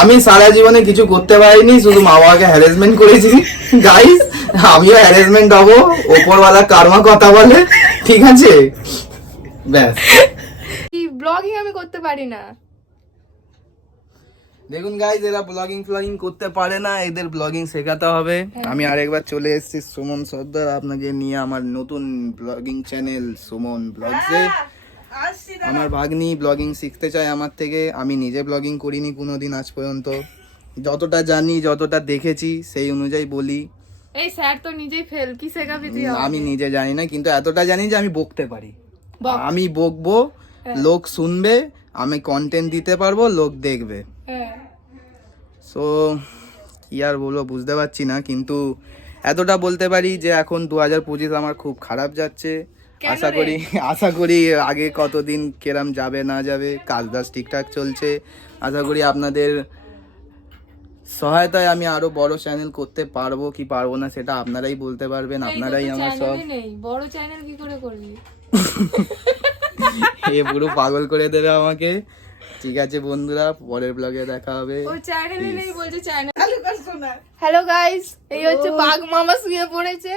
আমি সারা জীবনে কিছু করতে পারিনি, শুধু মা বাবাকে হ্যারাসমেন্ট করেছি গাইস। আমিও হ্যারাসমেন্ট হবো, ওপরওয়ালা কার্মা কথা বলে, ঠিক আছে? ব্যাস। কি ব্লগিং আমি করতে পারি না। দেখুন গাইস, এরা ব্লগিং করতে পারে না, এদের ব্লগিং শেখাতে হবে। আমি আরেকবার চলে এসেছি সুমন সর্দার আপনাকে নিয়ে আমার নতুন ব্লগিং চ্যানেল সুমন ব্লগসে। আমার ভাগ্নি ব্লগিং শিখতে চায় আমার থেকে। আমি নিজে ব্লগিং করিনি কোনোদিন আজ পর্যন্ত, যতটা জানি যতটা দেখেছি সেই অনুযায়ী বলি। এই স্যার তো নিজেই ফেল, কি শেখাবি তুই? আমি নিজে জানি না, কিন্তু এতটা জানি যে আমি বকতে পারি। বক। আমি বকবো, লোক শুনবে, আমি কন্টেন্ট দিতে পারবো, লোক দেখবে। হ্যাঁ। সো কি আর বলবো বুঝতে পারছি না, কিন্তু এতটা বলতে পারি যে এখন 2025 আমার খুব খারাপ যাচ্ছে। আশা করি আগে কতদিন কেরাম যাবে না যাবে, কাজ বাজ ঠিকঠাক চলছে। আশা করি আপনাদের সহায়তায় আমি আরো বড় চ্যানেল করতে পারবো কি পারবো না সেটা আপনারাই বলতে পারবেন। আপনারাই আমার সব। বড় চ্যানেল কি করে করবি? এ পুরো পাগল করে দেবে আমাকে। ঠিক আছে বন্ধুরা, পরের ব্লগে দেখা হবে। ও চ্যানেলই নেই বলছে চ্যানেল। হ্যালো গাইস, এই হচ্ছে বাঘ মামা শুয়ে পড়েছে।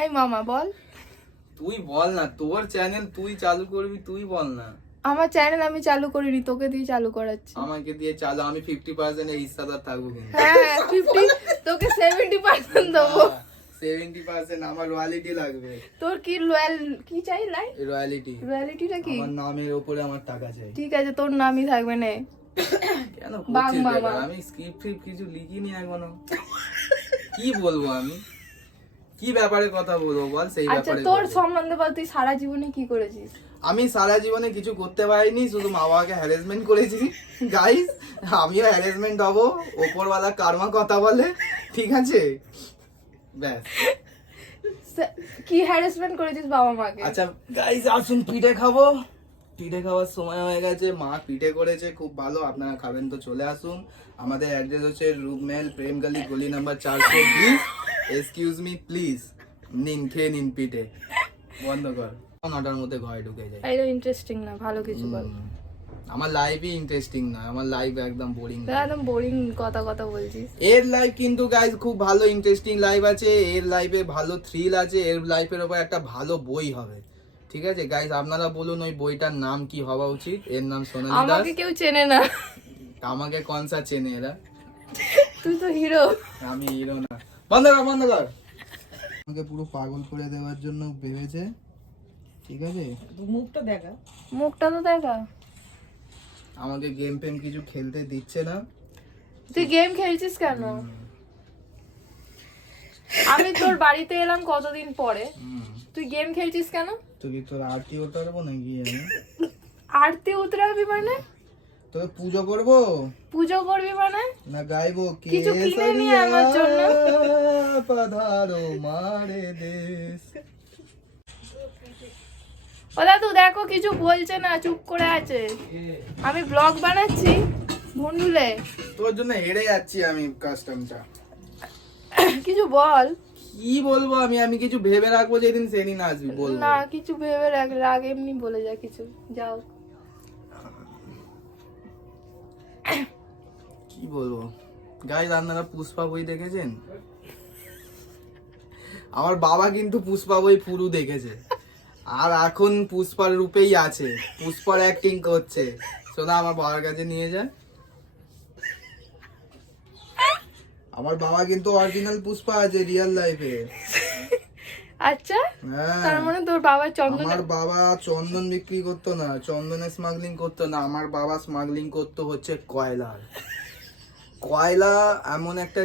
এই মামা বল। তুই বল না, তোর চ্যানেল তুই চালু করবি, তুই বল না। আমার চ্যানেল আমি চালু করিনি, তোকে দিয়ে চালু করাচ্ছি। আমাকে দিয়ে চালু, আমি 50% এর হিস্সাদার থাকবো কিন্তু। হ্যাঁ 50, তোকে 70% দেবো। 70% আমার রয়্যালিটি লাগবে। তোর কি লয়াল কি চাই? লাই রয়্যালিটি। রয়্যালিটিটা কি? আমার নামের উপরে আমার টাকা চাই। ঠিক আছে, তোর নামই থাকবে না। কেন বাঘ করছিস মামা। আমি স্ক্রিপ্ট কিছু লিখিনি এখনো। কি বলবো আমি, কি ব্যাপারে কথা বলবো বল, সেই আচ্ছা ব্যাপারে তোর বলবো। সম্বন্ধে বল, তুই সারা জীবনে কি করেছিস? আমি সারা জীবনে কিছু করতে পারিনি, শুধু মা বাবাকে হ্যারাসমেন্ট করেছি গাইস। আমিও হ্যারাসমেন্ট হবো, ওপরওয়ালা কার্মা কথা বলে, ঠিক আছে? ব্যাস। কি হ্যারাসমেন্ট করেছিস বাবা মাকে? আচ্ছা গাইস, আসুন পিঠে খাবো। পিঠে খাওয়ার সময় হয়ে গেছে, মা পিঠে করেছে খুব ভালো, আপনারা খাবেন তো চলে আসুন। আমাদের অ্যাড্রেস হচ্ছে রূপমেল প্রেমগলি গলি নাম্বার 420। এক্সকিউজ মি প্লিজ, নিন খেয়ে নিন পিঠে। বন্ধ কর, 9টার মধ্যে ঘরে ঢুকে যায়। এটা ইন্টারেস্টিং না, ভালো কিছু বল। আমার লাইফই ইন্টারেস্টিং না, আমার লাইফ একদম বোরিং। তুই একদম বোরিং কথা বলছিস। এর লাইফ কিন্তু গাইস খুব ভালো ইন্টারেস্টিং লাইফ আছে, এর লাইফে ভালো থ্রিল আছে, এর লাইফের উপর একটা ভালো বই হবে, ঠিক আছে গাইস? আপনারা বলুন ওই বইটার নাম কি হওয়া উচিত? এর নাম সোনালী দাস। আমাকে কেউ চেনে না। আমাকে কোনসা চেনে এরা? তুই তো হিরো। আমি হিরো না। বন্ধ কর। আমাকে পুরো পাগল করে দেওয়ার জন্য ভেবেছে, ঠিক আছে? মুখটা তো দেখা। আমাকে গেম ফেম কিছু খেলতে দিচ্ছে না। তুই গেম খেলছিস কেন? আমি তোর বাড়িতে এলাম কতদিন পরে, তুই গেম খেলছিস কেন? তুই কি তোর আরতি উতারবো নাকি আমি? আরতি উতরাবি মানে? তোর পুজো করবো? পুজো করবি মানে? না গাইবো কিছু কিনে নিয়ে আমার জন্য। পধারো মারে দেশ। ওরা তো দেখো কিছু বলছে না, চুপ করে আছে। আমি ব্লগ বানাচ্ছি ভন্ডুলে। তোর জন্য হেরে যাচ্ছি আমি কাস্টমটা। কিছু বল। কি বলবো আমি কিছু ভেবে রাখবো, যেদিন সেদিন আসবি বলবো। না কিছু ভেবে রাগ এমনি বলে যা কিছু, যাও। কি বলবো গাইস, আপনারা পুষ্পা বই দেখেছেন? আমার বাবা কিন্তু পুষ্পা বই পুরো দেখেছে, আর এখন পুষ্পার রূপেই আছে, পুষ্পার অ্যাক্টিং করছে। শোনা, আমার বাবার কাছে নিয়ে যা। আমার বাবা কিন্তু অরিজিনাল পুষ্পা আছে রিয়েল লাইফে। আচ্ছা, হ্যাঁ, তার মানে তোর বাবা চন্দন। আমার বাবা চন্দন বিক্রি করতো না, চন্দনের স্মাগলিং করতো না, আমার বাবা স্মাগলিং করতো হচ্ছে কয়লার। কয়লা এমন একটা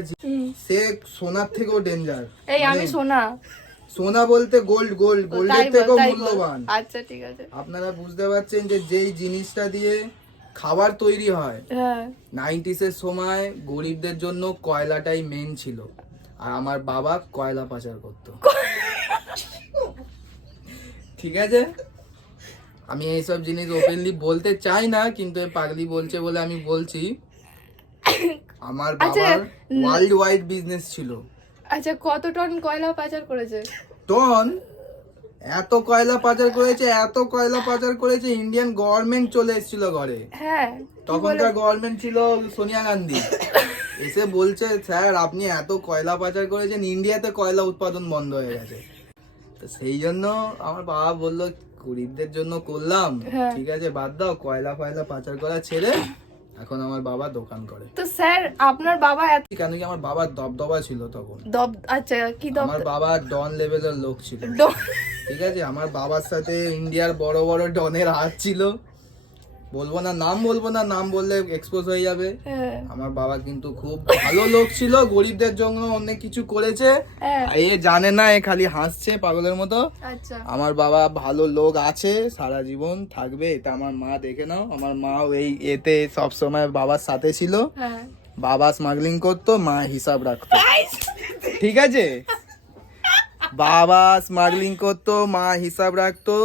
সে সোনার থেকেও ডেঞ্জার। এই আমি সোনা। সোনা বলতে গোল্ডের থেকেও মূল্যবান। আচ্ছা ঠিক আছে। আপনারা বুঝতে পারছেন যে যেই জিনিসটা দিয়ে খাবার তৈরি হয়, হ্যাঁ 90s এর সময় গরিবদের জন্য কয়লাটাই মেন ছিল, আর আমার বাবা কয়লা পাচার করতো। ঠিক আছে, আমি এইসব জিনিস ওপেনলি বলতে চাই না, কিন্তু পাগলি বলছে বলে আমি বলছি। আমার বাবার ওয়ার্ল্ড ওয়াইড বিজনেস ছিল। আচ্ছা, কত টন কয়লা পাচার করেছে? টন এত কয়লা পাচার করেছে, এত কয়লা পাচার করেছে, ইন্ডিয়ান গভর্নমেন্ট চলে এসেছিল ঘরে। হ্যাঁ তখনকার গভর্নমেন্ট ছিল সোনিয়া গান্ধী। এসে বলছে স্যার আপনি এত কয়লা পাচার করেছেন, ইন্ডিয়াতে কয়লা উৎপাদন বন্ধ হয়ে গেছে। তো সেই জন্য আমার বাবা বললো গরিবদের জন্য করলাম, হ্যাঁ। ঠিক আছে বাদ দাও, কয়লা ফয়লা পাচার করা ছেড়ে এখন আমার বাবা দোকান করে। তো স্যার আপনার বাবা কেন কি আমার বাবার দবদবা ছিল তখন। আচ্ছা কি আমার বাবা ডন লেভেলের লোক ছিল, ঠিক আছে। আমার বাবার সাথে ইন্ডিয়ার বড় বড় ডনের হাত ছিল। বলবো না, নাম বললে এক্সপোজ হয়ে যাবে। হ্যাঁ। আমার বাবা কিন্তু খুব ভালো লোক ছিল, গরিবদের জন্য অনেক কিছু করেছে। হ্যাঁ। এ জানে না, এ খালি হাসছে পাগলের মতো। আচ্ছা আমার বাবা ভালো লোক আছে, সারা জীবন থাকবে, এটা আমার মা দেখে নাও। আমার মাও এই এতে সব সময় বাবার সাথে ছিল। হ্যাঁ বাবা স্মাগলিং করতো, মা হিসাব রাখতো, ঠিক আছে। বাবা স্মাগলিং করতো, মা হিসাব রাখতো।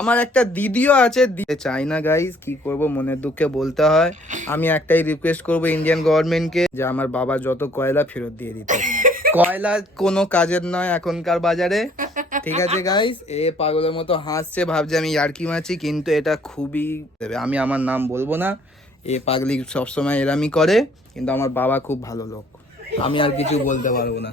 আমার একটা দিদিও আছে, চাই না গাইস, কি করব, মনের দুঃখে বলতে হয়। আমি একটাই রিকোয়েস্ট করব ইন্ডিয়ান গভর্নমেন্টকে, যে আমার বাবা যত কয়লা ফেরত দিয়ে দিতে। কয়লা কোনো কাজের নয় এখনকার বাজারে, ঠিক আছে গাইস। এ পাগলের মতো হাসছে, ভাবছে আমি ইয়ার্কি মারছি, কিন্তু এটা খুবই, আমি আমার নাম বলবো না। এ পাগলি সবসময় এরামি করে, কিন্তু আমার বাবা খুব ভালো লোক, আমি আর কিছু বলতে পারবো না।